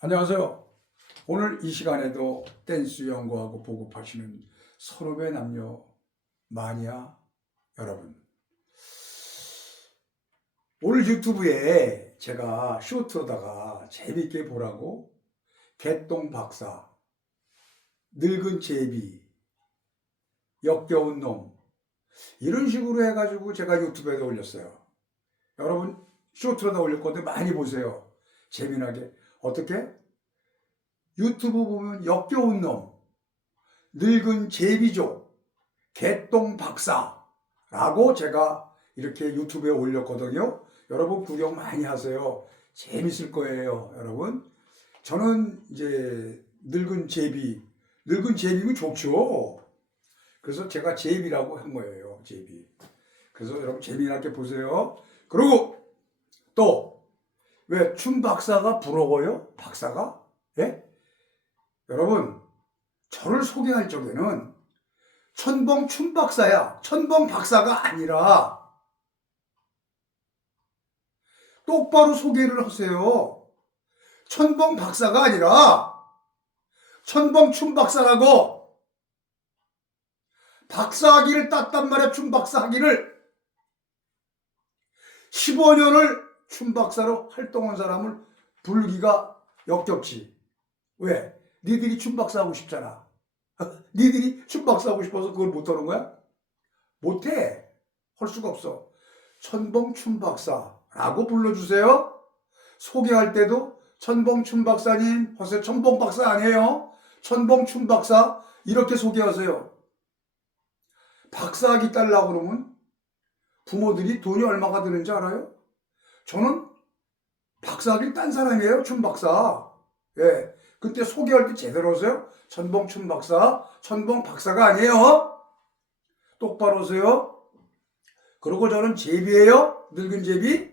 안녕하세요. 오늘 이 시간에도 댄스 연구하고 보급하시는 선후배 남녀 마니아 여러분. 오늘 유튜브에 제가 쇼트로다가 재밌게 보라고 개똥 박사, 늙은 제비, 역겨운 놈 이런 식으로 해가지고 제가 유튜브에도 올렸어요. 여러분 쇼트로다 올릴 건데 많이 보세요. 재미나게. 어떻게? 유튜브 보면 역겨운 놈, 늙은 제비족, 개똥 박사라고 제가 이렇게 유튜브에 올렸거든요. 여러분 구경 많이 하세요. 재밌을 거예요, 여러분. 저는 이제 늙은 제비, 늙은 제비면 좋죠. 그래서 제가 제비라고 한 거예요, 제비. 그래서 여러분 재미나게 보세요. 그리고 또 왜춤 박사가 부러워요? 박사가? 예? 여러분, 저를 소개할 적에는 천봉 춤 박사야. 천봉 박사가 아니라 똑바로 소개를 하세요. 천봉 박사가 아니라 천봉 춤 박사라고 박사학위를 땄단 말이야, 춤 박사학위를. 15년을 춤 박사로 활동한 사람을 부르기가 역겹지. 왜? 니들이 춤 박사 하고 싶잖아. 니들이 춤 박사 하고 싶어서 그걸 못하는 거야? 못해. 할 수가 없어. 천봉 춤 박사라고 불러주세요. 소개할 때도 천봉 춤 박사님, 허세 천봉 박사 아니에요? 천봉 춤 박사 이렇게 소개하세요. 박사학위 딸라고 그러면 부모들이 돈이 얼마가 드는지 알아요? 저는 박사학위 딴 사람이에요. 춤 박사. 예. 그때 소개할 때 제대로 하세요. 천봉 춤 박사, 천봉 박사가 아니에요. 똑바로 하세요. 그리고 저는 제비예요. 늙은 제비.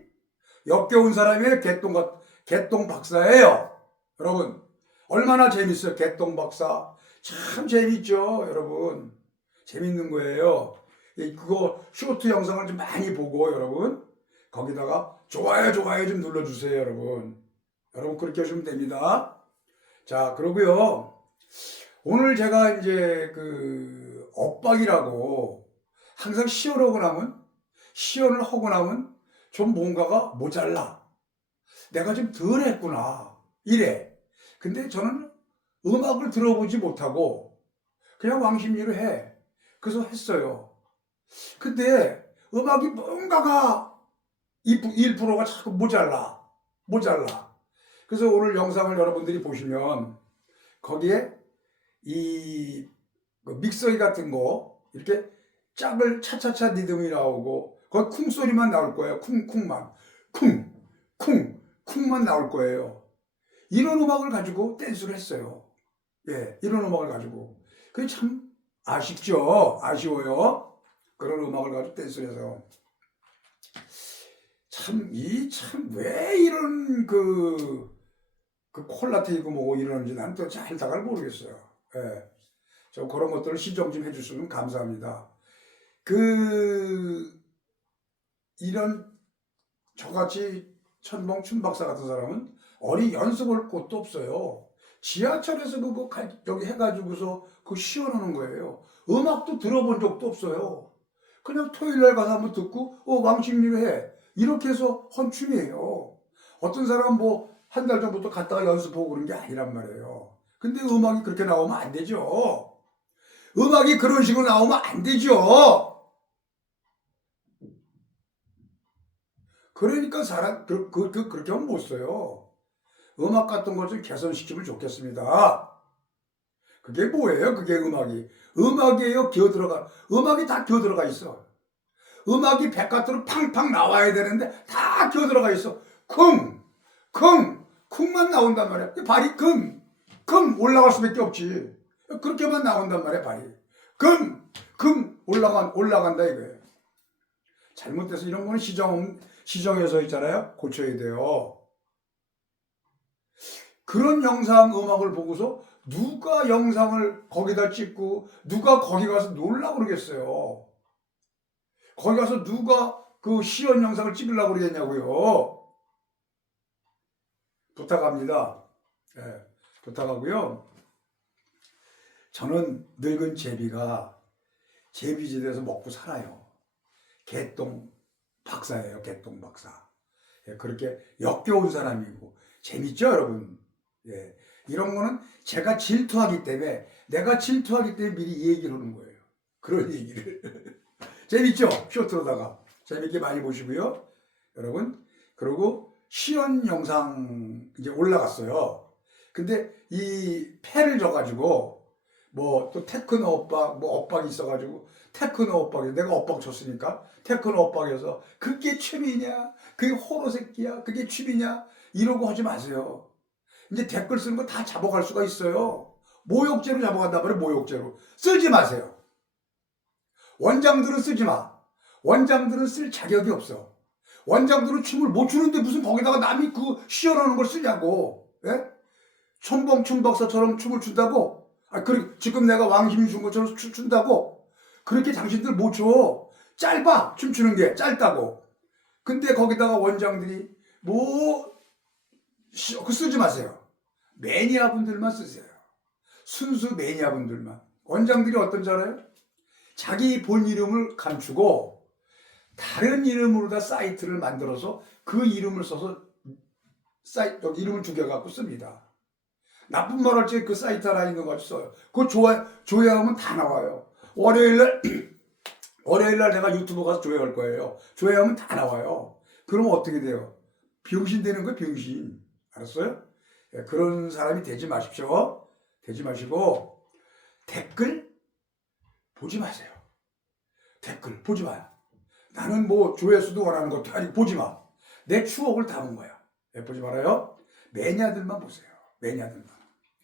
역겨운 사람이에요. 개똥, 같- 개똥 박사예요. 여러분, 얼마나 재밌어요. 개똥 박사. 참 재밌죠. 여러분. 재밌는 거예요. 이- 그거 쇼트 영상을 좀 많이 보고 여러분. 거기다가 좋아요, 좋아요 좀 눌러주세요, 여러분. 여러분 그렇게 하시면 됩니다. 자, 그러고요. 오늘 제가 이제 그 엇박이라고 항상 시연하고 나면 시연을 하고 나면 좀 뭔가가 모자라. 내가 좀 덜 했구나. 이래. 근데 저는 음악을 들어보지 못하고 그냥 왕심리로 해. 그래서 했어요. 근데 음악이 뭔가가 1%가 자꾸 모자라. 모자라. 그래서 오늘 영상을 여러분들이 보시면 거기에 이 믹서기 같은 거 이렇게 짝을 차차차 리듬이 나오고 거기 쿵 소리만 나올 거예요. 쿵쿵만. 쿵, 쿵, 쿵만 나올 거예요. 이런 음악을 가지고 댄스를 했어요. 예, 이런 음악을 가지고. 그게 참 아쉽죠. 아쉬워요. 그런 음악을 가지고 댄스를 해서. 참, 이, 참, 왜 이런 그, 그 콜라 테이고 뭐고 이러는지 난 또 잘 다갈 모르겠어요. 예. 저 그런 것들을 시정 좀 해주시면 감사합니다. 그, 이런 저같이 천봉 춘박사 같은 사람은 어디 연습할 곳도 없어요. 지하철에서 그거 가- 여기 해가지고서 그 시연하는 거예요. 음악도 들어본 적도 없어요. 그냥 토요일 날 가서 한번 듣고, 어, 왕십리로 해. 이렇게 해서 헌춤이에요. 어떤 사람은 뭐 한 달 전부터 갔다가 연습하고 그런 게 아니란 말이에요. 근데 음악이 그렇게 나오면 안 되죠. 음악이 그런 식으로 나오면 안 되죠. 그러니까 사람 그, 그, 그, 그렇게 하면 못 써요. 음악 같은 걸좀 개선시키면 좋겠습니다. 그게 뭐예요? 그게 음악이. 음악이에요. 기어 들어가. 음악이 다 기어 들어가 있어. 음악이 백화토로 팡팡 나와야 되는데 다 기어 들어가 있어. 쿵, 쿵, 쿵만 나온단 말이야. 발이 쿵, 쿵 올라갈 수밖에 없지. 그렇게만 나온단 말이야, 발이. 쿵, 쿵 올라간, 올라간다 이거예요. 잘못돼서 이런 거는 시정, 시정에서 있잖아요. 고쳐야 돼요. 그런 영상 음악을 보고서 누가 영상을 거기다 찍고 누가 거기 가서 놀라 그러겠어요. 거기 가서 누가 그 시연 영상을 찍으려고 그러겠냐고요. 부탁합니다. 예, 부탁하고요. 저는 늙은 제비가 제비지대에서 먹고 살아요. 개똥 박사예요, 개똥 박사. 예, 그렇게 역겨운 사람이고 재밌죠, 여러분? 예, 이런 거는 제가 질투하기 때문에 내가 질투하기 때문에 미리 이 얘기를 하는 거예요. 그런 얘기를. 재밌죠? 쇼트로다가 재밌게 많이 보시고요, 여러분. 그리고 시연 영상 이제 올라갔어요. 근데 이 패를 져가지고 뭐 또 테크노 엇박 뭐 엇박이 있어가지고 테크노 엇박이 내가 엇박 쳤으니까 테크노 엇박이어서 그게 취미냐 그게 호로 새끼야 그게 취미냐 이러고 하지 마세요. 이제 댓글 쓰는 거 다 잡아갈 수가 있어요. 모욕죄로 잡아간단 말이에요. 모욕죄로 쓰지 마세요. 원장들은 쓰지 마. 원장들은 쓸 자격이 없어. 원장들은 춤을 못 추는데 무슨 거기다가 남이 그 시연하는 걸 쓰냐고. 예? 촌봉 춤박사처럼 춤을 춘다고? 아, 그리고 지금 내가 왕심이 준 것처럼 춤 춘다고? 그렇게 당신들 못 춰. 짧아. 춤추는 게 짧다고. 근데 거기다가 원장들이 뭐, 시- 그 쓰지 마세요. 매니아 분들만 쓰세요. 순수 매니아 분들만. 원장들이 어떤지 알아요? 자기 본 이름을 감추고 다른 이름으로 다 사이트를 만들어서 그 이름을 써서 사이트 이름을 죽여갖고 씁니다. 나쁜 말할때그 사이트 하나 있는 거 써요. 그거 조회, 조회하면 다 나와요. 월요일날, 월요일날 내가 유튜브 가서 조회할 거예요. 조회하면 다 나와요. 그러면 어떻게 돼요? 병신 되는 거예요, 병신. 알았어요? 예, 그런 사람이 되지 마십시오. 되지 마시고, 댓글 보지 마세요. 댓글 보지 마요. 나는 뭐 조회수도 원하는 것도 아니고 보지 마. 내 추억을 담은 거야. 예, 보지 말아요. 매니아들만 보세요. 매니아들만.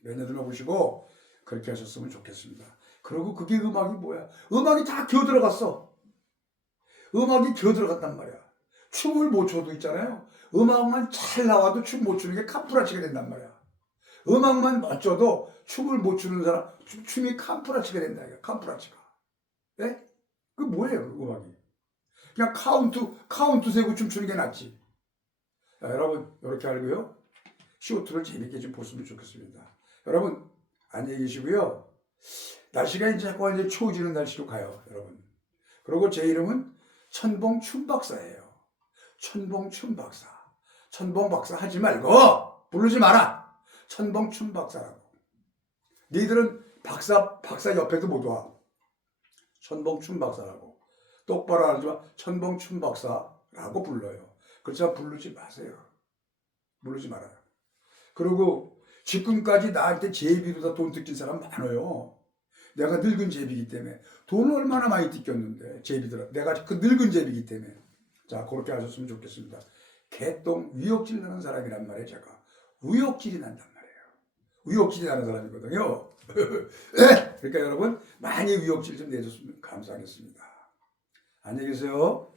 매니아들만 보시고 그렇게 하셨으면 좋겠습니다. 그리고 그게 음악이 뭐야? 음악이 다 기어 들어갔어. 음악이 기어 들어갔단 말이야. 춤을 못 춰도 있잖아요. 음악만 잘 나와도 춤 못 추는 게 캄프라치게 된단 말이야. 음악만 멋져도 춤을 못 추는 사람, 춤- 춤이 캄프라치게 된다. 이거 캄프라치가. 예? 그 뭐예요, 그 음악이? 그냥 카운트, 카운트 세고 춤추는 게 낫지. 자, 여러분, 이렇게 알고요. 쇼트를 재밌게 좀 보시면 좋겠습니다. 여러분, 안녕히 계시고요. 날씨가 이제 자꾸 이제 추워지는 날씨로 가요, 여러분. 그리고 제 이름은 천봉 춤박사예요. 천봉 춤박사. 천봉 박사 하지 말고 부르지 마라. 천봉 춤박사라고. 니들은 박사, 박사 옆에도 못 와. 천봉 춤박사라고. 똑바로 하지만 천봉 춤박사라고 불러요. 그렇지만 부르지 마세요. 부르지 말아요. 그리고 지금까지 나한테 제비로 다 돈 뜯긴 사람 많아요. 내가 늙은 제비기 때문에 돈을 얼마나 많이 뜯겼는데 제비들아 내가 그 늙은 제비기 때문에 자 그렇게 하셨으면 좋겠습니다. 개똥 위욕질 나는 사람이란 말이에요 제가 우욕질이 난단 나는 사람이거든요. 네, 그러니까 여러분 많이 위욕질 좀 내줬으면 감사하겠습니다. 안녕히 계세요.